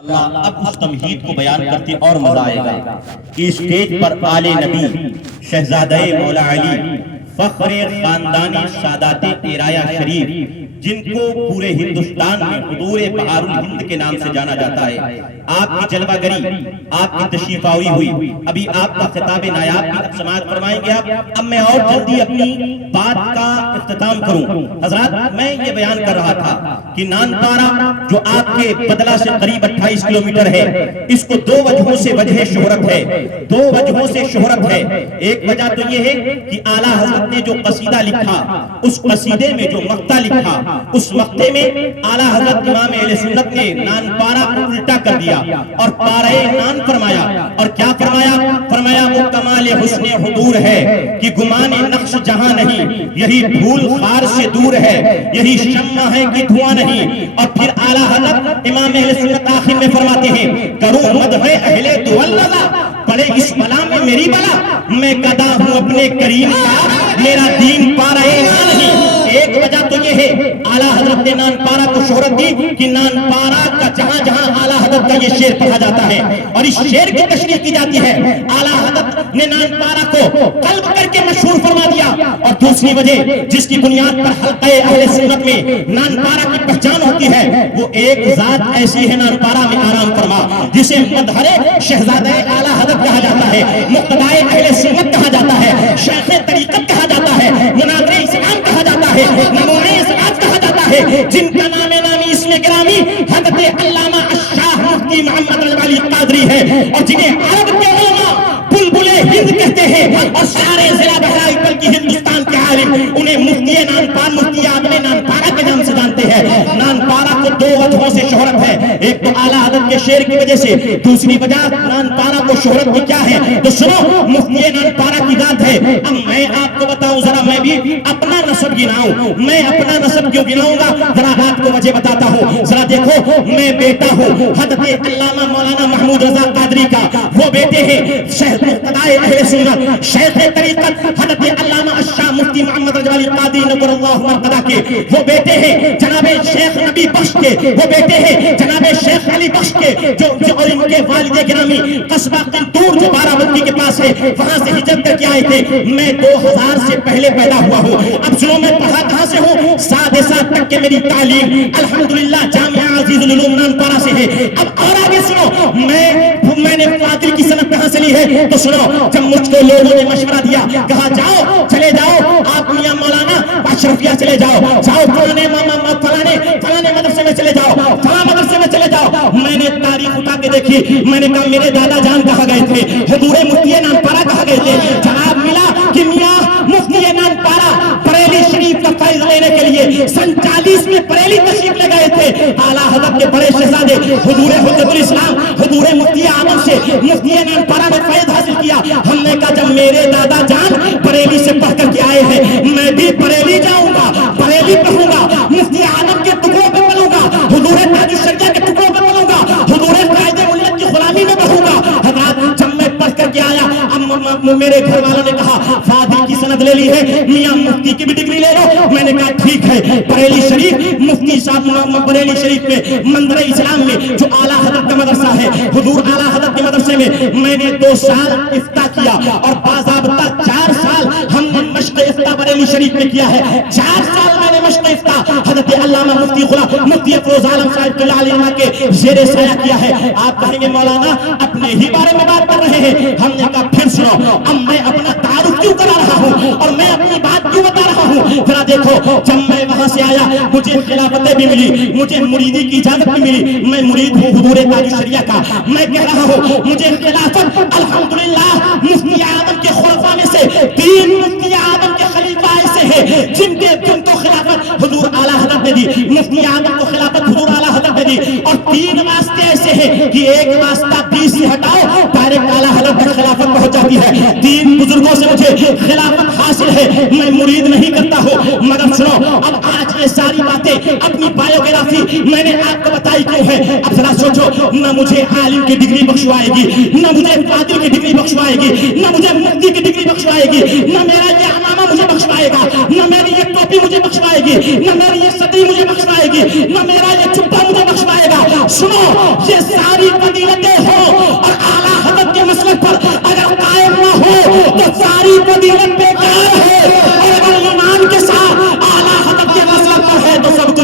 اللہ اب اس تمہید کو بیان کرتے اور مزہ آئے گا کہ اسٹیج پر آل نبی شہزادہ مولا علی فخر خاندانی سادات ایرایا شریف جن کو پورے ہندوستان میں حضور بہار الہند کے نام سے جانا جاتا ہے، آپ کی جلوہ گری، آپ کی تشریف آوری ہوئی، ابھی آپ کا خطاب نایاب بھی اب سماعت فرمائیں گے آپ۔ اب میں اور جلدی اپنی بات کا اختتام کروں۔ حضرات، میں یہ بیان کر رہا تھا کہ نانپارہ جو آپ کے بدلہ سے قریب 28 کلومیٹر ہے، اس کو دو وجہوں سے وجہ شہرت ہے، دو وجہوں سے شہرت ہے۔ ایک وجہ تو یہ ہے کہ اعلیٰ حضرت نے جو قصیدہ لکھا، اس قصیدے میں جو مقطع لکھا، اس مقطع میں اعلیٰ حضرت امام اہل سنت نے نانپارہ کو الٹا کر دیا اور پارہ نان فرمایا، اور کیا فرمایا؟ فرمایا وہ کمال حسن حضور ہے کہ گمان نقش جہاں نہیں، یہی دھول خار سے دور ہے، یہی شمع ہے کہ دھواں نہیں۔ اور پھر اعلیٰ حضرت امام اہل سنت آخر میں فرماتے ہیں، کروں مدح اہل دوللہ، پڑے اس بلا میں میری بلا، میں گدا ہوں اپنے کریم کا، میرا دین پارہ نان نہیں۔ ایک وجہ تو یہ ہے اعلیٰ حضرت نے نانپارہ کو شہرت دی کہ نانپارہ کا جہاں جہاں اعلیٰ حضرت کا یہ شعر پڑھا جاتا ہے اور اس شعر کی تشریح کی جاتی ہے، اعلیٰ حضرت نے نانپارہ کو قلب کر کے مشہور فرما دیا۔ اور دوسری وجہ جس کی بنیاد پر حلقہ اہل سنت میں نانپارہ کی پہچان ہوتی ہے، وہ ایک ذات ایسی ہے نانپارہ میں آرام فرما، جسے مظہر شہزادہ اعلیٰ حضرت کہا جاتا ہے، مقتدائے اہل سنت کہا جاتا ہے، شیخ طریقت کہا جاتا ہے، مناظر اسلام کہا جاتا ہے، نمونۂ اسعاد کہا جاتا ہے، جن کا نام نامی اسم گرامی حضرت علامہ الشاہ مفتی محمد رضا علی قادری ہے، اور جنہیں عرب کے علماء بلبل ہند کہتے ہیں، اور سارے ضلع بہرائچ بلکہ ہندوستان کے عالم انہیں مفتی نانپار، مفتی آدم نانپارہ کے نام سے جانتے ہیں۔ نانپارہ کو دو وجہوں سے شہرت ہے، ایک تو اعلیٰ حضرت کے شعر کی وجہ سے، دوسری وجہ نانپارہ کو شہرت کی کیا ہے؟ تو سنو، مفتی نانپارہ کی ذات ہے۔ اب میں آپ کو بتاؤں، ذرا میں بھی اپنا نسب گناؤں، میں اپنا نسب کیوں گناؤں گا؟ ذرا آپ کو وجہ بتاتا ہوں، ذرا دیکھو، میں بیٹا ہوں حضرت علامہ مولانا محمود رضا قادری کا، وہ بیٹے ہیں شیخ مقتدائے اہل سنت شیخ طریقت حضرت علامہ الشاہ مفتی محمد رضا علی قادری نور اللہ مرقدہ کے، وہ بیٹے ہیں جناب شیخ نبی بخش کے، وہ بیٹے ہیں جناب شیخ علی بخش کے، جو اور ان کے والد گرامی قصبہ قنطور جو بارہ کے پاس ہے، وہاں سے ہجرت کر کے آئے تھے۔ میں 2000 سے پہلے پیدا ہوا ہوں۔ اب سنو، میں پڑھا کہاں سے ہوں؟ سادسہ تک کے میری تعلیم الحمدللہ جامعہ عزیز العلوم نانپارہ سے ہے۔ اب اور آگے سنو، میں نے فاضل کی سند کہاں سے لی ہے؟ تو سنو، جب مجھ کو لوگوں نے مشورہ دیا، کہا جاؤ، چلے جاؤ آپ میاں مولانا اشرفیہ چلے جاؤ، جاؤ فلانے مدرسے میں چلے جاؤ، فلاں مدرسے میں چلے جاؤ، میں نے تاریخ اٹھا کے دیکھی، میں نے کہا میرے دادا جان کہاں گئے تھے؟ حضور مفتی نانپارہ کہاں گئے تھے؟ جواب ملا کہ میاں مفتی نانپارہ بریلی شریف کا فیض لینے کے لیے سن 40 میں بریلی تشریف لے گئے تھے۔ اعلیٰ حضرت کے بڑے شہزادے حضور حجت الاسلام حضور مفتی اعظم سے مفتی نانپارہ نے فیض حاصل کیا۔ ہم نے کہا جب میرے دادا جان بریلی سے پڑھ کر کے آئے ہیں، میں بھی بریلی جاؤں گا، بریلی پڑھوں گا، مفتی اعظم کے ٹکڑوں پہ پڑھوں گا، حضور تاج الشریعہ کے ٹکڑوں پہ پڑھوں گا، حضور قائد ملت کی غلامی میں پڑھوں گا۔ حضرات، جب میں پڑھ کر کے آیا، اب میرے گھر والوں نے کہا فاضل کی سند لے لی ہے، میاں مفتی کی بھی ڈگری لے لو۔ میں نے کہا ٹھیک ہے، بریلی شریف مفتی صاحب بریلی شریف میں منظر اسلام میں جو اعلیٰ حضرت کا مدرسہ ہے، حضور اعلیٰ حضرت کے مدرسے میں میں نے 2 سال افتاء کیا، اور باضابطہ 4 سال ہم نے مشق افتاء بریلی شریف میں کیا ہے۔ 4 سال میں نے مشق افتاء حضرت علامہ مفتی غلام مفتی افروز عالم صاحب علیہ کے زیر سایہ کیا ہے۔ آپ کہیں گے مولانا اپنے ہی بارے میں بات کر رہے ہیں۔ ہم نے کہا پھر سنو، اب میں اپنا تعارف کیوں کرا رہا ہوں اور میں اپنی بات کیوں بتا رہا ہوں؟ ذرا دیکھو، جب میں وہاں سے آیا مجھے خلافتیں بھی ملی، مجھے مریدی کی اجازت بھی ملی، میں مرید ہوں حضور تاج الشریعہ کا۔ میں کہہ رہا ہوں مجھے خلافت الحمدللہ مفتی اعظم کے خلفاء میں سے 3 مفتی اعظم کے خلیفہ ایسے ہیں جن کو خلافت حضور اعلیٰ حضرت نے دی، مفتی اعظم کو خلافت حضور اعلیٰ حضرت نے دی، اور 3 واسطے ایسے ہیں کہ ایک واسطہ 20 سے ہٹاؤ ڈائریکٹ اعلیٰ حضرت تک خلافت پہنچ جاتی ہے۔ 3 بزرگوں سے مجھے خلافت حاصل ہے، میں مرید نہیں کرتا ہوں۔ مگر سنو، اب آج یہ ساری باتیں اپنی بایوگرافی میں نے آپ کو بتائی کیوں ہے؟ اب ذرا سوچو، نہ مجھے عالم کی ڈگری بخشوائے گی، نہ مجھے فاضل کی ڈگری بخشوائے گی، نہ مجھے مفتی کی ڈگری بخشوائے گی، نہ میرا یہ امامہ مجھے بخشوائے گا، نہ میری یہ ٹوپی مجھے بخشوائے گی، نہ میری یہ صدری مجھے بخشوائے گی، نہ میرا یہ چپا مجھے بخشوائے گا۔ سنو، یہ سارے ہے تو سب